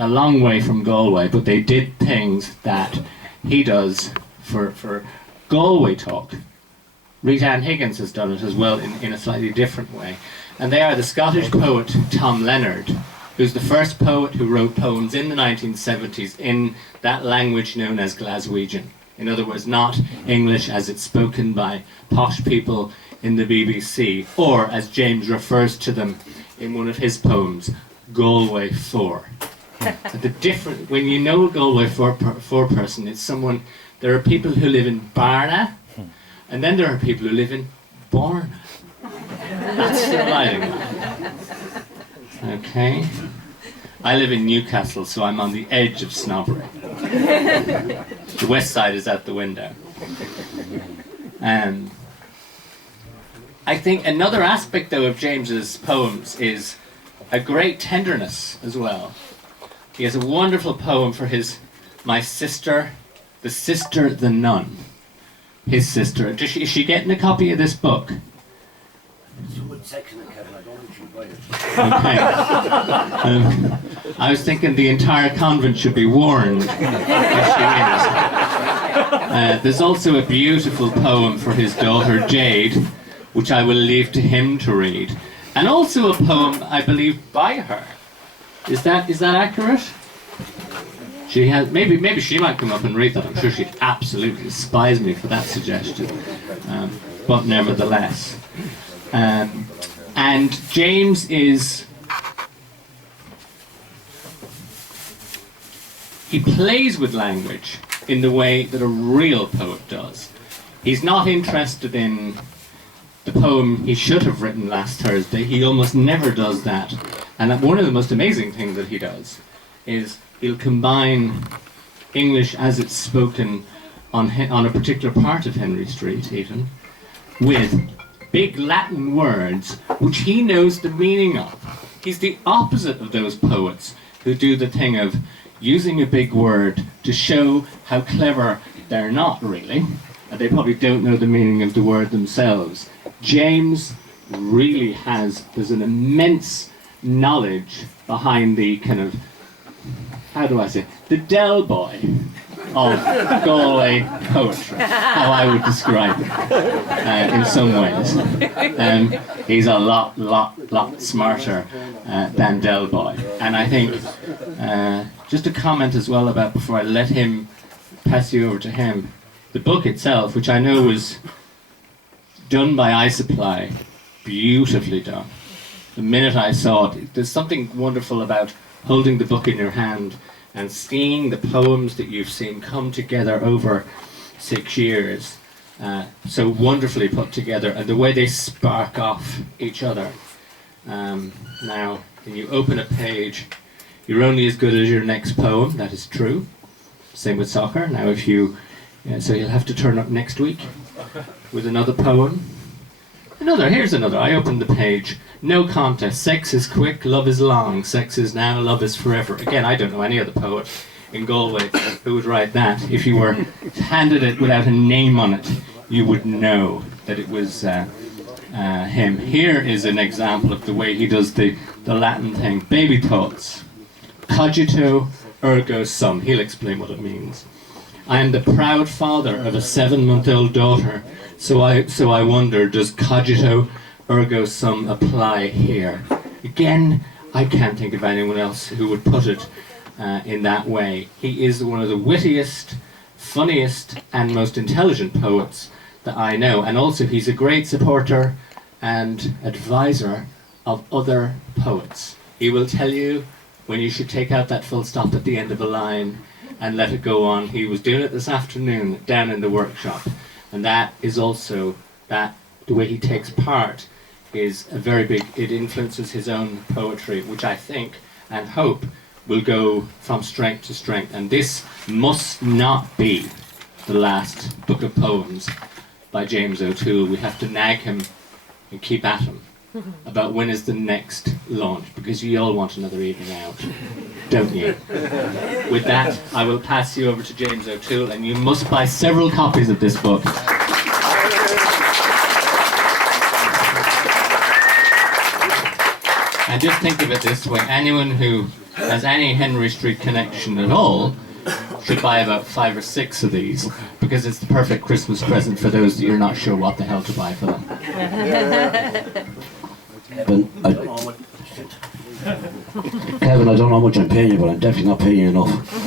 a long way from Galway, but they did things that he does for Galway talk. Rita Ann Higgins has done it as well in a slightly different way. And they are the Scottish poet Tom Leonard, who's the first poet who wrote poems in the 1970s in that language known as Glaswegian. In other words, not English as it's spoken by posh people in the BBC, or as James refers to them in one of his poems, Galway 4. When you know a Galway 4 person, it's someone, there are people who live in Byrne, and then there are people who live in Byrne. That's the writing line. Okay. I live in Newcastle, so I'm on the edge of snobbery. The west side is out the window. I think another aspect, though, of James's poems is a great tenderness as well. He has a wonderful poem for my sister, the nun. His sister. Is she getting a copy of this book? It's a good section of Kevin, I don't think she'll buy it. Okay. I was thinking the entire convent should be warned if she is. There's also a beautiful poem for his daughter Jade, which I will leave to him to read. And also a poem, I believe, by her. Is that accurate? She has maybe she might come up and read that. I'm sure she'd absolutely despise me for that suggestion. But nevertheless. And James he plays with language in the way that a real poet does. He's not interested in the poem he should have written last Thursday. He almost never does that. And one of the most amazing things that he does is he'll combine English as it's spoken on a particular part of Henry Street even, with big Latin words which he knows the meaning of. He's the opposite of those poets who do the thing of using a big word to show how clever they're not really, and they probably don't know the meaning of the word themselves. James really there's an immense knowledge behind the kind of, how do I say, the Del Boy of Galway poetry, how I would describe it in some ways. He's a lot smarter than Del Boy. And I think, just a comment as well about, before I let him pass you over to him, the book itself, which I know was done by iSupply, beautifully done. The minute I saw it, there's something wonderful about holding the book in your hand and seeing the poems that you've seen come together over 6 years, so wonderfully put together, and the way they spark off each other. Now, when you open a page, you're only as good as your next poem, that is true. Same with soccer. Now so you'll have to turn up next week with another poem. Here's another. I opened the page. No contest. Sex is quick, love is long. Sex is now, love is forever. Again, I don't know any other poet in Galway who would write that. If you were handed it without a name on it, you would know that it was him. Here is an example of the way he does the Latin thing. Baby thoughts. Cogito ergo sum. He'll explain what it means. I am the proud father of a 7-month-old daughter, so I wonder, does cogito ergo sum apply here? Again, I can't think of anyone else who would put it in that way. He is one of the wittiest, funniest, and most intelligent poets that I know, and also he's a great supporter and advisor of other poets. He will tell you when you should take out that full stop at the end of a line and let it go on. He was doing it this afternoon down in the workshop, and that is also the way he takes part is a very big, it influences his own poetry, which I think and hope will go from strength to strength. And this must not be the last book of poems by James O'Toole. We have to nag him and keep at him about when is the next launch, because you all want another evening out, don't you? With that, I will pass you over to James O'Toole, and you must buy several copies of this book. And just think of it this way, anyone who has any Henry Street connection at all should buy about 5 or 6 of these, because it's the perfect Christmas present for those that you're not sure what the hell to buy for them. Kevin, I don't know how much I'm paying you, but I'm definitely not paying you enough.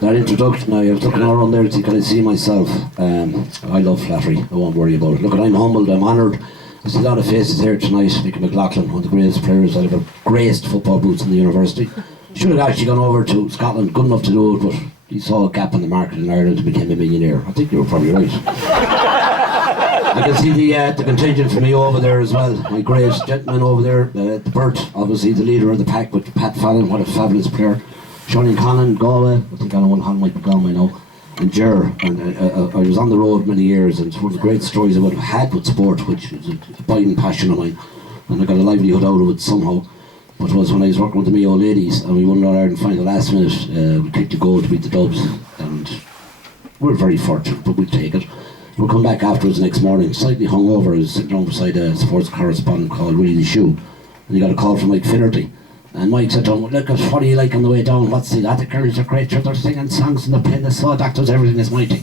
That introduction, I was looking around there to kind of see myself. I love flattery, I won't worry about it. Look, I'm humbled, I'm honoured. I see a lot of faces here tonight. Nicky McLaughlin, one of the greatest players that ever graced football boots in the university. Should have actually gone over to Scotland, good enough to do it, but he saw a gap in the market in Ireland and became a millionaire. I think you were probably right. I can see the contingent for me over there as well. My great gentleman over there, the Burt, obviously the leader of the pack with Pat Fallon, what a fabulous player. Sean Conlon, Galway, I think I know one hand might be Galway now. And Ger, and I was on the road many years, and it's one of the great stories I would have had with sport, which is a abiding passion of mine, and I got a livelihood out of it somehow. But it was when I was working with the Mayo ladies, and we won All Ireland final last minute. We kicked a goal to beat the Dubs, and we were very fortunate, but we'd take it. We'll come back afterwards the next morning, slightly hungover. I was sitting down beside a sports correspondent called Willie the Shoe, and he got a call from Mike Finnerty. And Mike said to him, look, what do you like on the way down? What's the girls are great, they're singing songs and they're playing the saw actors, everything is mighty.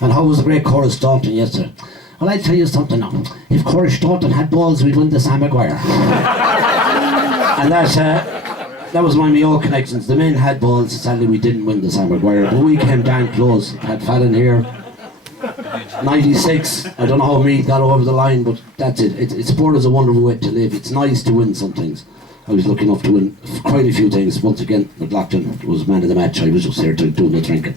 And how was the great Chorus Dalton yesterday? Well, I'll tell you something now. If Chorus Dalton had balls, we'd win the Sam Maguire. And that was my Mayo connections. The men had balls, sadly we didn't win the Sam Maguire, but we came down close. Had Fallon here. 96, I don't know how Meath got over the line, but that's it. Sport is a wonderful way to live. It's nice to win some things. I was lucky enough to win quite a few things. Once again, McLaughlin was man of the match. I was just there to do the drinking.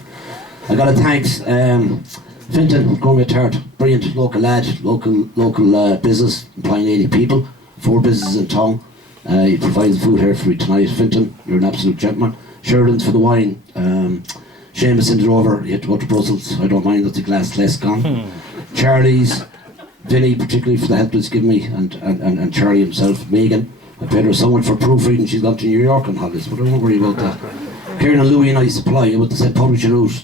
I got a thanks. Finton, Gourmet Tart, brilliant local lad, local business, employing 80 people, 4 businesses in town. He provides food here for me tonight. Finton, you're an absolute gentleman. Sheridan's for the wine. Seamus sent it over. He had to go to Brussels. I don't mind, that's a glass less gone. Charlie's, Vinny particularly for the help he's given me, and Charlie himself, Megan. I paid her so much for proofreading, she's gone to New York on holidays, but I don't worry about that. Kieran and Louis and I supply with the same publishing route.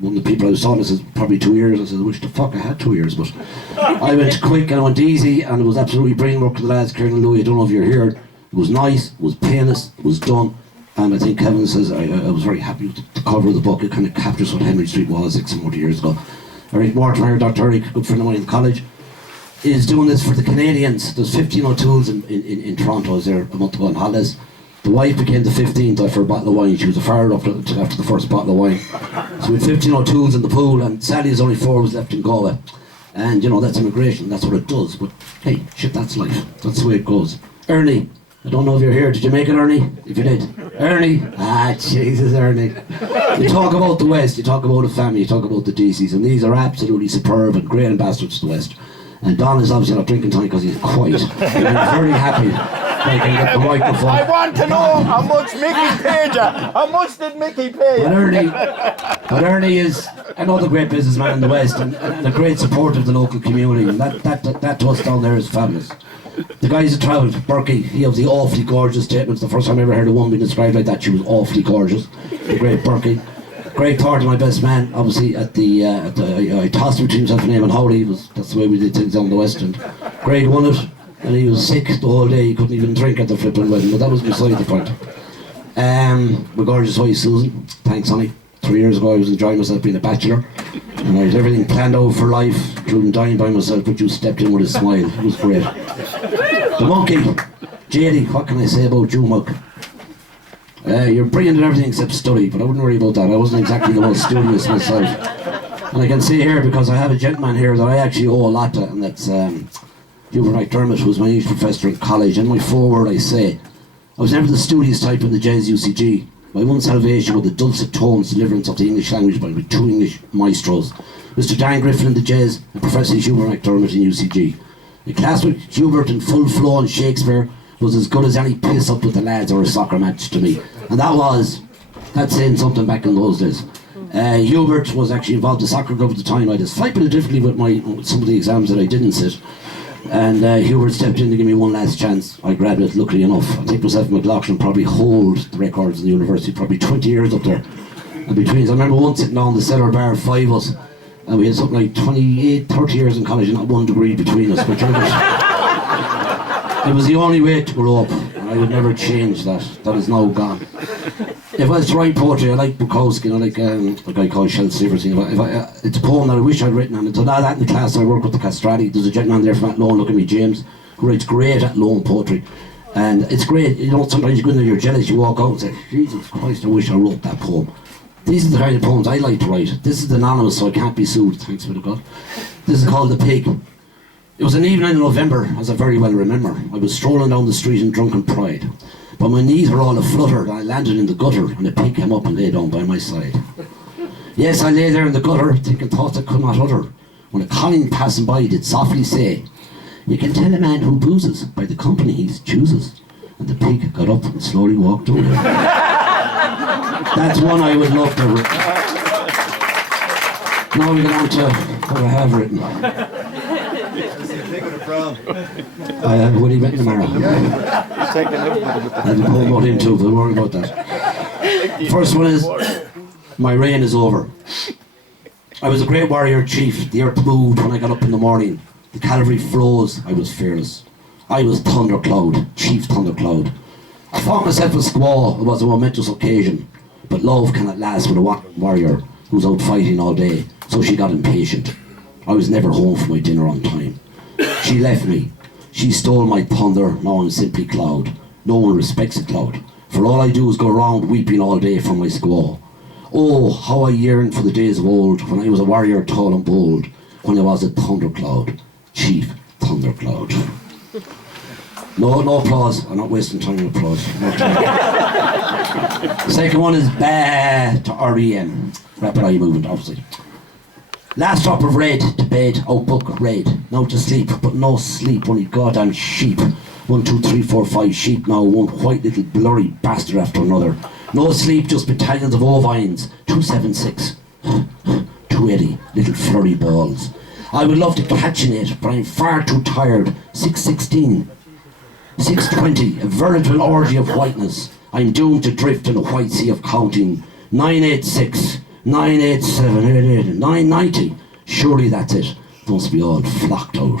One of the people I was talking to said probably 2 years. I said, which the fuck, I had 2 years, but I went quick and I went easy, and it was absolutely brilliant work to the lads. Kieran and Louis, I don't know if you're here. It was nice, it was painless, it was done, and I think Kevin says I was very happy with the cover of the book. It kind of captures what Henry Street was 6 and more years ago. Eric Mortimer, Dr. Eric, good friend of mine in college, is doing this for the Canadians. There's 15 O'Toole's in Toronto. I was there a month ago on holidays. The wife became the 15th after a bottle of wine. She was a fired up after the first bottle of wine. So we had 15 O'Toole's in the pool, and sadly there's only 4 was left in Galway. And you know, that's immigration, that's what it does. But hey, shit, that's life. That's the way it goes. Ernie, I don't know if you're here. Did you make it, Ernie? If you did. Ernie? Ah, Jesus, Ernie. You talk about the West, you talk about a family, you talk about the DCs, and these are absolutely superb and great ambassadors to the West. And Don is obviously not drinking tonight because he's quiet. And I'm very happy I can get the microphone. I want to know how much Mickey paid you. How much did Mickey pay you? But Ernie is another great businessman in the West, and a great supporter of the local community. And that to us down there is fabulous. The guys that travelled, Berkey, he has the awfully gorgeous statements. The first time I ever heard a woman being described like that, she was awfully gorgeous. The great Berkey. Greg Thornton, my best man, obviously I tossed between himself and Eamon Howley. That's the way we did things down the West, and Greg won it, and he was sick the whole day. He couldn't even drink at the flipping wedding, but that was beside the point. My gorgeous wife Susan, thanks honey. 3 years ago I was enjoying myself being a bachelor, and I had everything planned out for life, including dying by myself, but you stepped in with a smile. It was great. The monkey, JD, what can I say about you, Mug? You're brilliant at everything except study, but I wouldn't worry about that. I wasn't exactly the most studious myself. And I can say here, because I have a gentleman here that I actually owe a lot to, and that's Hubert McDermott, who was my English professor in college. In my foreword I say, I was never the studious type in the Jazz UCG. My one salvation was the dulcet tones deliverance of the English language by 2 English maestros, Mr. Dan Griffin in the Jazz and Professor Hubert McDermott in UCG. A class with Hubert in full flow and Shakespeare was as good as any piss up with the lads or a soccer match to me. And that's saying something back in those days. Hubert was actually involved in the soccer club at the time. I just slightly differently with some of the exams that I didn't sit. And Hubert stepped in to give me one last chance. I grabbed it, luckily enough. I think myself and McLaughlin probably hold the records in the university, probably 20 years up there. And between us, I remember once sitting down the cellar bar, 5 of us, and we had something like 28, 30 years in college and not 1 degree between us. But It was the only way to grow up, and I would never change that. That is now gone. If I was to write poetry, I like Bukowski, I like a guy called Shel Silverstein. It's a poem that I wish I'd written, and it's all that in the class I work with the Castrati. There's a gentleman there from Athlone, look at me, James, who writes great Athlone poetry. And it's great, you know, sometimes you go in there, you're jealous, you walk out and say, Jesus Christ, I wish I wrote that poem. These are the kind of poems I like to write. This is anonymous, so I can't be sued, thanks be to God. This is called The Pig. It was an evening in November, as I very well remember. I was strolling down the street in drunken pride. But my knees were all a-flutter, and I landed in the gutter, and a pig came up and lay down by my side. Yes, I lay there in the gutter, thinking thoughts I could not utter, when a colleen passing by did softly say, "You can tell a man who boozes by the company he chooses." And the pig got up and slowly walked away. That's one I would love to write. Now we get on to what I have written. Willie McNamara. I'll poem about him too, don't worry about that. First one is, my reign is over. I was a great warrior chief. The earth moved when I got up in the morning. The cavalry froze. I was fearless. I was Thundercloud, Chief Thundercloud. I fought myself a squaw. It was a momentous occasion. But love cannot last with a warrior who's out fighting all day, so she got impatient. I was never home for my dinner on time. She left me. She stole my thunder. Now I'm simply cloud. No one respects a cloud. For all I do is go around weeping all day for my squaw. Oh, how I yearned for the days of old, when I was a warrior tall and bold, when I was a Thundercloud, Chief Thundercloud. No applause. I'm not wasting time with applause. The second one is Ba to REM. Rapid eye movement, obviously. Last drop of red to bed, out book red. Now to sleep, but no sleep, only goddamn sheep. 1, 2, 3, 4, 5 sheep now, one white little blurry bastard after another. No sleep, just battalions of ovines. 276, 280, little flurry balls. I would love to catch in it, but I'm far too tired. 616, 620, a veritable orgy of whiteness. I'm doomed to drift in a white sea of counting. 986, 987, 880, 990. Surely that's it. Must be all flocked out.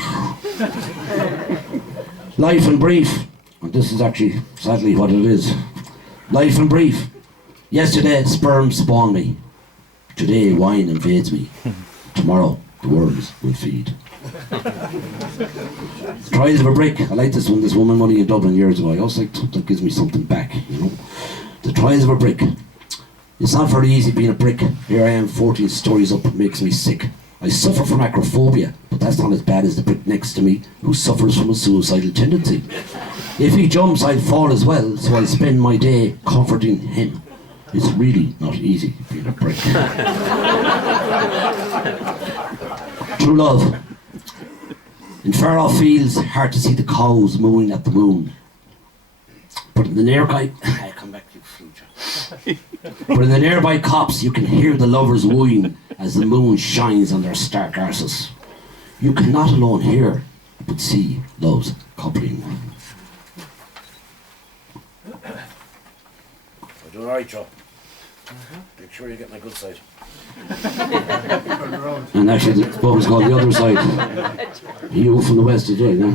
Life in brief, and this is actually sadly what it is. Life in brief. Yesterday sperm spawned me. Today wine invades me. Tomorrow the worms will feed. Trials of a brick. I like this one. This woman money in Dublin years ago. I always like something that gives me something back, you know. The trials of a brick. It's not very easy being a brick. Here I am 14 stories up, it makes me sick. I suffer from acrophobia, but that's not as bad as the brick next to me, who suffers from a suicidal tendency. If he jumps, I'll fall as well, so I'll spend my day comforting him. It's really not easy being a brick. True love. In far off fields, hard to see the cows mooing at the moon. But in the nearby, I come back to you, future. But in the nearby copse, you can hear the lovers wooing as the moon shines on their stark arses. You cannot alone hear, but see love's coupling. I'm doing alright, Joe. Make sure you get my good side. And actually, the poem's called The Other Side. You from the west as well, no?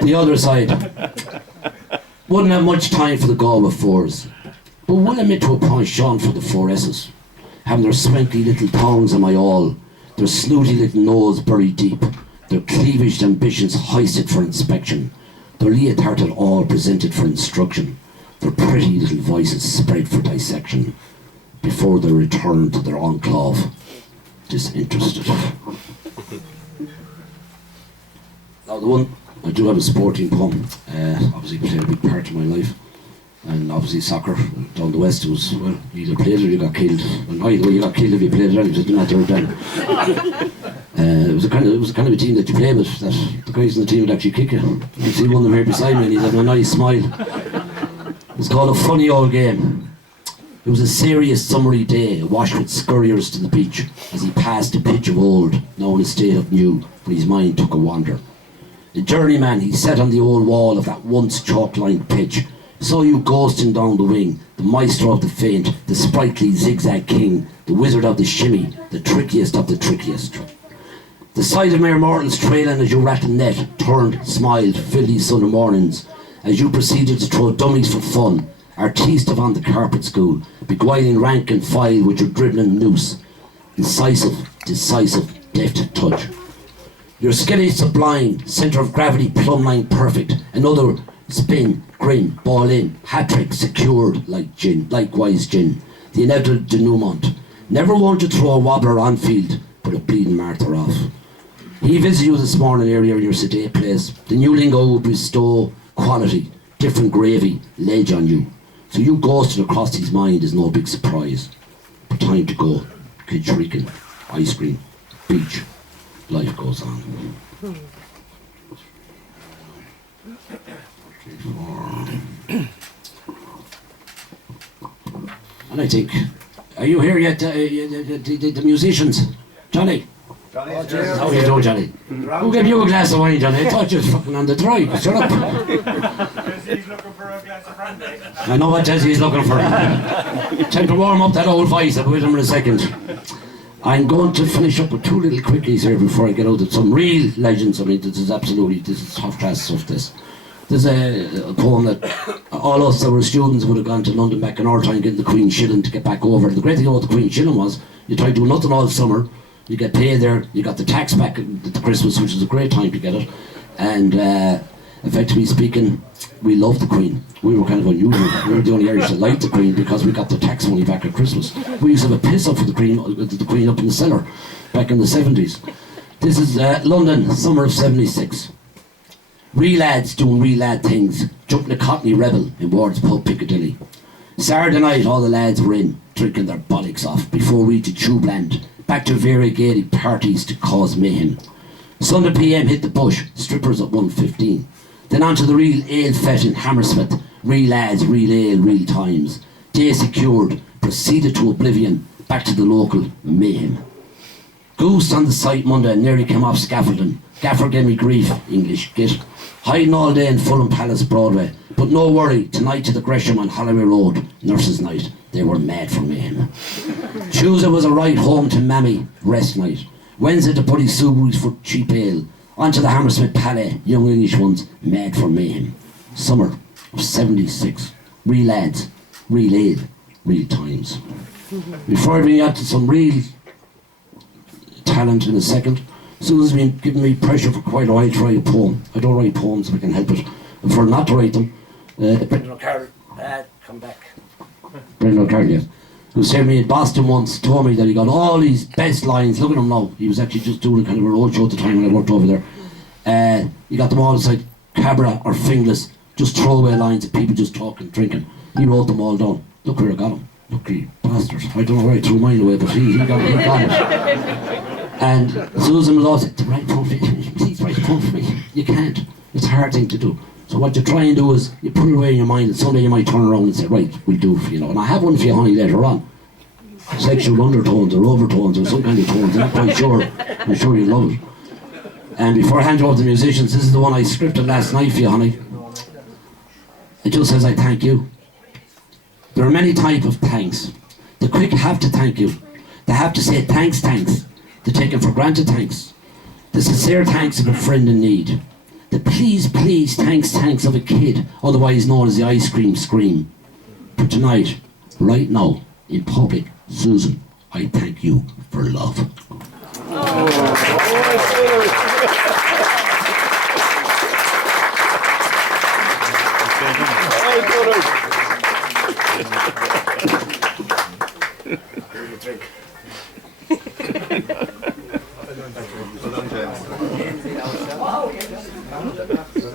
The Other Side. Wouldn't have much time for the Galway fours, but will admit to a penchant for the four S's. Having their swanky little tongues on my all, their snooty little nose buried deep, their cleavaged ambitions hoisted for inspection, their leotard at all presented for instruction, their pretty little voices spread for dissection, before they return to their enclave, disinterested. Now the one, I do have a sporting poem, obviously played a big part of my life, and obviously soccer down the west was, well, you either played it or you got killed. And either way you got killed if you played it, because it didn't matter then. It was a kind of a team that you play with, that the guys in the team would actually kick you. You see one of them here beside me and he's having a nice smile. It's called A Funny Old Game. It was a serious summery day, awash with scurriers to the beach, as he passed a pitch of old, now in a state of new, when his mind took a wander. The journeyman, he sat on the old wall of that once chalk-lined pitch, saw you ghosting down the wing, the maestro of the feint, the sprightly zigzag king, the wizard of the shimmy, the trickiest of the trickiest. The sight of mere mortals trailing as you rattled net turned, smiled, filled these Sunday mornings as you proceeded to throw dummies for fun, artiste on the carpet school, beguiling rank and file with your dribbling noose. Incisive, decisive, deft touch. Your skinny sublime, centre of gravity plumbline perfect. Another spin, grin, ball in, hat-trick secured like gin, likewise gin. The inevitable denouement. Never one to throw a wobbler on field, but a bleeding martyr off. He visited you this morning earlier in your sedate place. The new lingo will bestow quality, different gravy, ledge on you. So you ghosted across his mind is no big surprise. But time to go. Kid shrieking, ice cream, beach. Life goes on. 3, 4. And I think, are you here yet, the musicians? Johnny? How are you doing, Johnny? Who gave you a glass of wine, Johnny? I thought you was fucking on the dry. Shut up. He's looking for a glass of brandy. I know what Jesse's looking for. Time to warm up that old voice. I'll be with him in a second. I'm going to finish up with 2 little quickies here before I get out of some real legends. I mean, this is top class stuff, this. There's a poem that all us that were students would have gone to London back in our time getting the Queen shilling to get back over. The great thing about the Queen shilling was you tried to do nothing all summer, you get paid there, you got the tax back at the Christmas, which is a great time to get it. And effectively speaking, we loved the Queen. We were kind of unusual. We were the only Irish that liked the Queen because we got the tax money back at Christmas. We used to have a piss up for the Queen up in the cellar back in the 70s. This is London, summer of 76. Real lads doing real lad things, jumping a Cockney rebel in Ward's pub Piccadilly. Saturday night all the lads were in, drinking their bollocks off before we to Tube Land, back to variegated parties to cause mayhem. Sunday PM hit the bush, strippers at 1:15. Then on to the real ale fete in Hammersmith, real lads, real ale, real times. Day secured, proceeded to oblivion, back to the local mayhem. Goose on the site Monday, nearly came off scaffolding. Gaffer gave me grief, English git. Hiding all day in Fulham Palace Broadway. But no worry, tonight to the Gresham on Holloway Road, Nurses' Night. They were mad for mayhem. Tuesday was a ride home to Mammy, rest night. Wednesday to Buddy Subaru's for cheap ale. On to the Hammersmith Palais, young English ones, mad for mayhem. Summer of 76. Real lads, real ale, real times. Before I bring you out to some real talent in a second, Susan's been giving me pressure for quite a while to write a poem. I don't write poems if I can help it. And for not to write them, Brendan O'Carroll, come back. Brendan O'Carroll, yes. Who said me in Boston once, told me that he got all these best lines. Look at him now. He was actually just doing kind of a road show at the time when I worked over there. He got them all inside Cabra or Finglas, just throwaway lines of people just talking, drinking. He wrote them all down. Look where I got them. Look, you bastards. I don't know where I threw mine away, but he got it. And Susan was always like, write a poem for me. Please write a poem for me. You can't. It's a hard thing to do. So what you try and do is you put it away in your mind and someday you might turn around and say, right, we'll do it for you, know. And I have one for you, honey, later on. Sexual undertones or overtones or some kind of tones. I'm not quite sure. I'm sure you'll love it. And before I hand you over to the musicians, this is the one I scripted last night for you, honey. It just says, I thank you. There are many types of thanks. The quick have to thank you. They have to say thanks. The taken for granted thanks. The sincere thanks of a friend in need. The please thanks of a kid, otherwise known as the ice cream scream. But tonight, right now, in public, Susan, I thank you for love. Well done, James.